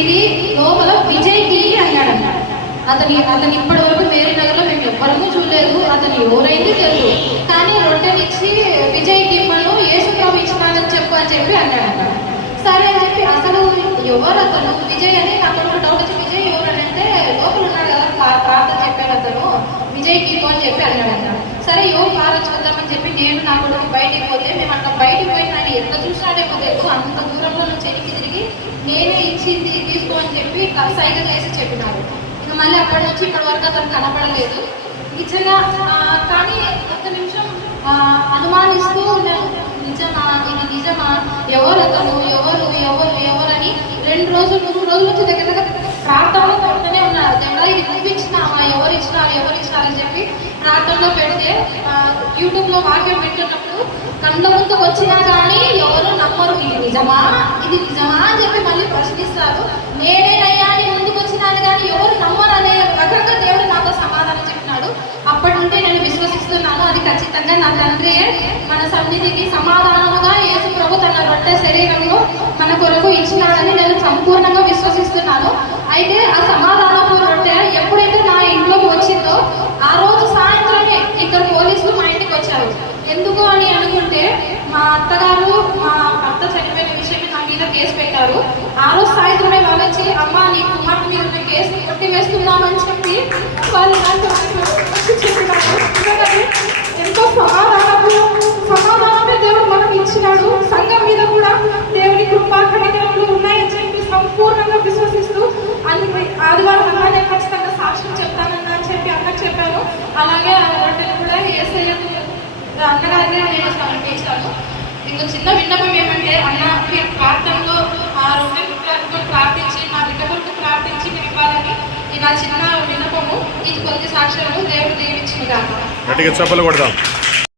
ఇది లోపల విజయ్ టీ అన్నాడు. అతని ఇప్పటి వరకు మేరీ నగర్లో మేము ఎవ్వరూ చూడలేదు, అతను ఎవరైంది తెలుసు. కానీ రొట్టెనిచ్చి విజయ్ గిమ్మను యేసు ప్రభు ఇచ్చినాడని చెప్పు అని చెప్పి అన్నాడంట. సరే అని చెప్పి అసలు ఎవరు అతను విజయ్ అని నాకు డౌట్ వచ్చి విజయ్ ఎవరు అని అంటే లోపల ఉన్నాడు కదా ప్రార్థన చెప్పాడు అతను విజయ్ గిమ్ము అని చెప్పి అన్నాడంట. సరే ఎవరు కారు చూద్దామని చెప్పి నేను నా కొడుకు బయటికి పోతే మేము అట్లా బయటికి పోయి ఆయన ఎంత చూసినాడేమో తెలుసు. అంత దూరంలో నుంచి వెనక్కి తిరిగి నేనే ఇచ్చింది తీసుకో అని చెప్పి సైకిల్ చేసి చెప్పినాడు. ఇంకా మళ్ళీ అక్కడి నుంచి ఇప్పటి వరకు అతను కనపడలేదు నిజంగా. కానీ ఒక్క నిమిషం అనుమానిస్తూ నిజమా ఇది నిజమా, ఎవరు అతను ఎవరు ఎవరు ఎవరని 2 రోజులు 3 రోజుల నుంచి దగ్గర దగ్గర ప్రార్థనలో పెడుతూనే ఉన్నారు. దేవుడా ఇది నువ్వు ఇచ్చినావా, ఎవరు ఇచ్చినారని చెప్పి ప్రార్థనలో పెడితే యూట్యూబ్లో వాక్యం పెట్టున్నప్పుడు కళ్ళ ముందుకు వచ్చినా కానీ ఎవరు నమ్మరు. ఇది నిజమా అని చెప్పి మళ్ళీ ప్రశ్నిస్తారు. నేనేనయ్యా అని ముందుకు వచ్చినాను కానీ ఎవరు నమ్మరు అనే రకంగా దేవుడు నాతో సమాధానం చెప్పినాడు. అప్పటి నుండి నేను విశ్వసిస్తున్నాను అది ఖచ్చితంగా నా తండ్రియే మన సన్నిధికి సమాధానముగా యేసు ప్రభు తన రొట్టె శరీరంలో మన కొరకు ఇచ్చినాడని నేను సంపూర్ణంగా విశ్వసిస్తున్నాను. అయితే ఆ సమాధానపు రొట్టె ఎప్పుడైతే నా ఇంట్లోకి వచ్చిందో ఆ రోజు సాయంత్రమే ఇక్కడ పోలీసులు మా ఇంటికి వచ్చారు. ఎందుకు అని అనుకుంటే మా అత్తగారు మా భర్త చనిపోయిన విషయం నా మీద కేసు పెట్టారు. ఆ రోజు సాయంత్రమే వాళ్ళు వచ్చి అమ్మ నీ కుమార్తె మీద ఉన్న కేసు కొట్టి వేస్తున్నామని చెప్పి వాళ్ళు చెప్పినారు. ఎంతో సమాధానమే దేవుడు మనం ఇచ్చినాడు. సంఘం మీద కూడా దేవుని కృపా కనికరములు ఉన్నాయని చెప్పి సంపూర్ణంగా విశ్వసిస్తూ ఆదివారం అన్నా నేను ఖచ్చితంగా సాక్ష్యం చెప్తానన్నా అని చెప్పి అన్నకు చెప్పాను. అలాగే ఆ రొట్టెలు కూడా యేసయ్యకు అన్నగారిగా నేను సమర్పించాను. ఇంకో చిన్న విన్నపం ఏమంటే అన్న మీరు ప్రార్థనలో ఆ రొట్టెలు ప్రార్థించి నా బిడ్డ కొరకు ప్రార్థించి మీరు ఇవ్వాలని నా చిన్న విన్నపము. ఇది కొద్ది సాక్ష్యాలు దేవుడు దీవించింది కాదు.